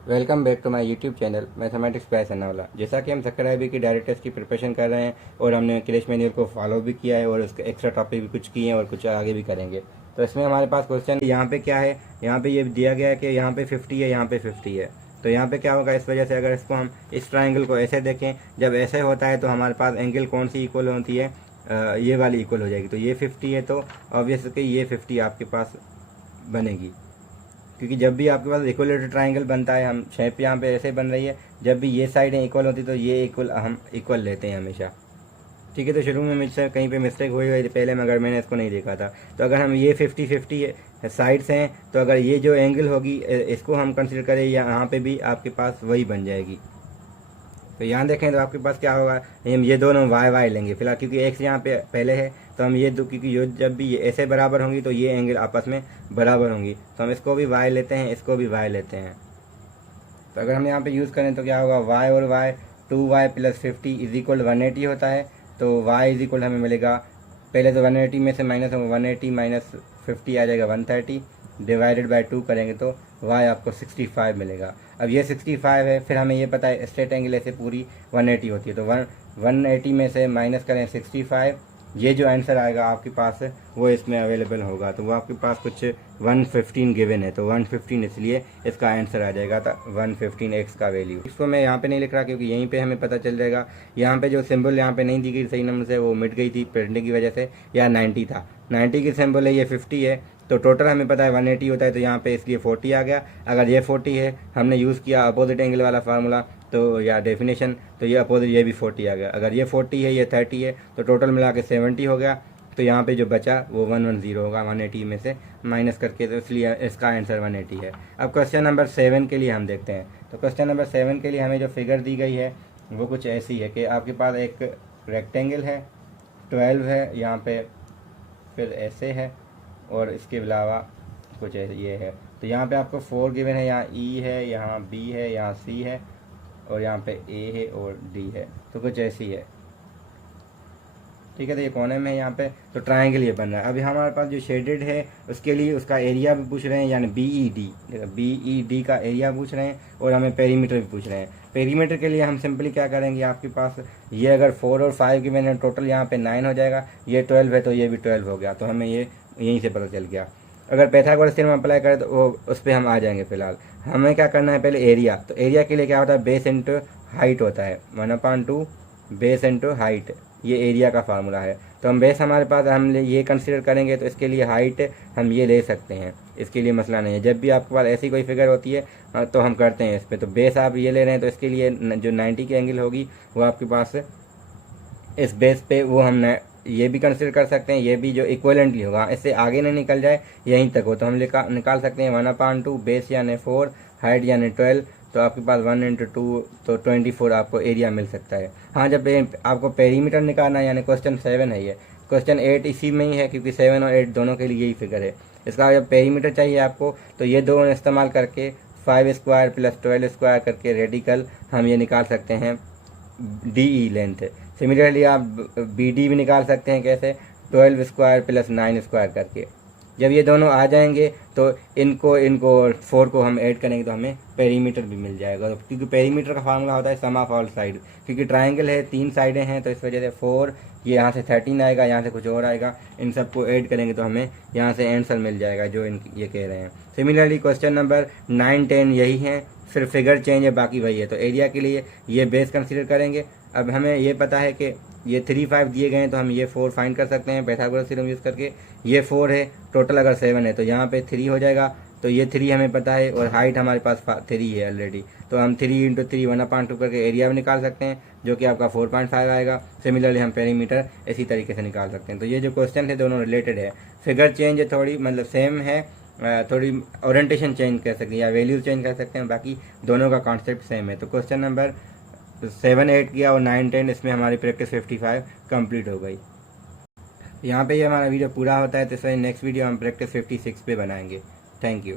Welcome back to my YouTube channel mathematics by Sanawala. जैसा कि हम सब्सक्राइबर की डायरेक्ट टेस्ट की प्रिपरेशन कर रहे हैं और हमने क्लैश मैनुअल को फॉलो भी किया है और उसके एक्स्ट्रा टॉपिक भी कुछ किए हैं और कुछ आगे भी करेंगे। तो इसमें हमारे पास क्वेश्चन यहाँ पे क्या है, यहाँ पे ये दिया गया है कि यहाँ पे 50 है, यहाँ पे 50 है। तो यहाँ पे क्या होगा, इस वजह से अगर इसको हम इस ट्राइंगल को ऐसे देखें, जब ऐसे होता है तो हमारे पास एंगल कौन सी इक्वल होती है, ये वाली इक्वल हो जाएगी। तो ये 50 है तो ऑब्वियसली ये 50 आपके पास बनेगी, क्योंकि जब भी आपके पास इक्वलेटर ट्राइंगल बनता है, हम शेप यहाँ पे ऐसे बन रही है, जब भी ये साइडें इक्वल होती तो ये इक्वल हम इक्वल लेते हैं हमेशा। ठीक है, तो शुरू में मुझसे कहीं पे मिस्टेक हुई थी पहले, मगर मैंने इसको नहीं देखा था। तो अगर हम ये 50-50 साइड्स हैं, तो अगर ये जो एंगल होगी इसको हम कंसिडर करें, यहाँ पे भी आपके पास वही बन जाएगी। तो यहाँ देखें तो आपके पास क्या होगा, हम ये दोनों वाई वाई लेंगे फिलहाल, क्योंकि एक्स यहाँ पे पहले है। तो हम ये दो, क्योंकि जो जब भी ये ऐसे बराबर होंगी तो ये एंगल आपस में बराबर होंगी, तो हम इसको भी वाई लेते हैं, इसको भी वाई लेते हैं। तो अगर हम यहाँ पे यूज़ करें तो क्या होगा, वाई और वाई 2y + 50 इज इक्वल 180 होता है। तो y इज इक्वल हमें मिलेगा, पहले तो 180 में से माइनस होगा, 180 माइनस 50 आ जाएगा 130, डिवाइडेड बाय 2 करेंगे तो y आपको 65 मिलेगा। अब ये 65 है, फिर हमें ये पता है स्ट्रेट एंगल ऐसे पूरी 180 होती है, तो 180 में से माइनस करें 65, ये जो आंसर आएगा आपके पास वो इसमें अवेलेबल होगा। तो वो आपके पास कुछ 115 गिवन है, तो 115 इसलिए इसका आंसर आ जाएगा था 115x का वैल्यू। इसको मैं यहाँ पे नहीं लिख रहा क्योंकि यहीं पे हमें पता चल जाएगा। यहाँ पे जो सिंबल यहाँ पे नहीं दी गई सही नंबर से, वो मिट गई थी प्रिंटिंग की वजह से, या 90 था, 90 की सिंबल है, ये 50 है, तो टोटल हमें पता है 180 होता है, तो यहाँ पे इसलिए 40 आ गया। अगर ये 40 है, हमने यूज़ किया अपोजिट एंगल वाला फार्मूला तो या डेफिनेशन, तो ये अपोजिट ये भी 40 आ गया। अगर ये 40 है, ये 30 है, तो टोटल मिला के 70 हो गया। तो यहाँ पे जो बचा वो 110 होगा 180 में से माइनस करके, तो इसलिए इसका आंसर 180 है। अब क्वेश्चन नंबर 7 के लिए हम देखते हैं। तो क्वेश्चन नंबर 7 के लिए हमें जो फिगर दी गई है वो कुछ ऐसी है कि आपके पास एक रेक्टेंगल है, 12 है यहाँ पे, फिर ऐसे है, और इसके अलावा कुछ ऐसे ये है। तो यहाँ पे आपको 4 गिवन है, यहाँ E है, यहाँ B है, यहाँ C है, और यहाँ पे A है और D है। तो कुछ ऐसी है, ठीक है। तो ये कोने में है यहाँ पे, तो ट्रायंगल ये बन रहा है। अभी हमारे पास जो शेडेड है उसके लिए उसका एरिया भी पूछ रहे हैं, यानी BED का एरिया पूछ रहे हैं, और हमें पेरीमीटर भी पूछ रहे हैं। पेरीमीटर के लिए हम सिंपली क्या करेंगे, आपके पास ये अगर 4 और 5 की मैंने टोटल यहाँ पे 9 हो जाएगा, ये 12 है तो ये भी 12 हो गया, तो हमें ये यहीं से पता चल गया। अगर पाइथागोरस थ्योरम अप्लाई करें तो वो उस पर हम आ जाएंगे। फिलहाल हमें क्या करना है, पहले एरिया। तो एरिया के लिए क्या होता है, बेस इंटू हाइट होता है, 1/2 बेस इंटू हाइट, ये एरिया का फार्मूला है। तो हम बेस हमारे पास हम ये कंसीडर करेंगे, तो इसके लिए हाइट हम ये ले सकते हैं, इसके लिए मसला नहीं है। जब भी आपके पास ऐसी कोई फिगर होती है तो हम करते हैं इस पर। तो बेस आप ये ले रहे हैं, तो इसके लिए जो 90 की एंगल होगी वो आपके पास इस बेस पे वो हम ये भी कंसिडर कर सकते हैं, ये भी जो इक्वलेंटली होगा, इससे आगे नहीं निकल जाए, यहीं तक हो, तो हम निकाल सकते हैं 1/2 बेस यानी 4, हाइट यानी 12, तो आपके पास 1 × 2 तो 24 आपको एरिया मिल सकता है। हाँ, जब आपको पेरीमीटर निकालना है, यानी क्वेश्चन 7 है ये, क्वेश्चन 8 इसी में ही है, क्योंकि 7 और 8 दोनों के लिए यही फिगर है। इसका जब पेरीमीटर चाहिए आपको, तो ये दोनों इस्तेमाल करके 5² + 12² करके रेडिकल हम ये निकाल सकते हैं DE लेंथ। सिमिलरली आप BD भी निकाल सकते हैं, कैसे, 12² + 9² करके। जब ये दोनों आ जाएंगे तो इनको 4 को हम ऐड करेंगे तो हमें पेरीमीटर भी मिल जाएगा, क्योंकि पेरीमीटर का फार्मूला होता है सम ऑफ ऑल साइड। क्योंकि ट्राइंगल है, 3 साइडें हैं, तो इस वजह से 4, ये यहाँ से 13 आएगा, यहाँ से कुछ और आएगा, इन सबको ऐड करेंगे तो हमें यहाँ से आंसर मिल जाएगा जो ये कह रहे हैं। सिमिलरली क्वेश्चन नंबर 9, 10 यही हैं, सिर्फ फिगर चेंज है, बाकी वही है। तो एरिया के लिए ये बेस कंसीडर करेंगे। अब हमें ये पता है कि ये 3, 5 दिए गए हैं, तो हम ये 4 फाइंड कर सकते हैं पाइथागोरस थ्योरम यूज़ करके। ये 4 है, टोटल अगर 7 है तो यहाँ पे 3 हो जाएगा, तो ये 3 हमें पता है, और हाइट हमारे पास 3 है ऑलरेडी, तो हम 3 × 3 1/2 करके एरिया भी निकाल सकते हैं, जो कि आपका 4.5 आएगा। सिमिलरली हम पेरीमीटर इसी तरीके से निकाल सकते हैं। तो ये जो क्वेश्चन है दोनों रिलेटेड है, फिगर चेंज थोड़ी मतलब सेम है, थोड़ी ओरिएंटेशन चेंज कर सकते हैं या वैल्यूज चेंज कर सकते हैं, बाकी दोनों का कॉन्सेप्ट सेम है। तो क्वेश्चन नंबर 7, 8 किया और 9, 10 इसमें हमारी प्रैक्टिस 55 कंप्लीट हो गई। यहाँ पे ये हमारा वीडियो पूरा होता है, तो इसमें नेक्स्ट वीडियो हम प्रैक्टिस 56 पे बनाएंगे। Thank you.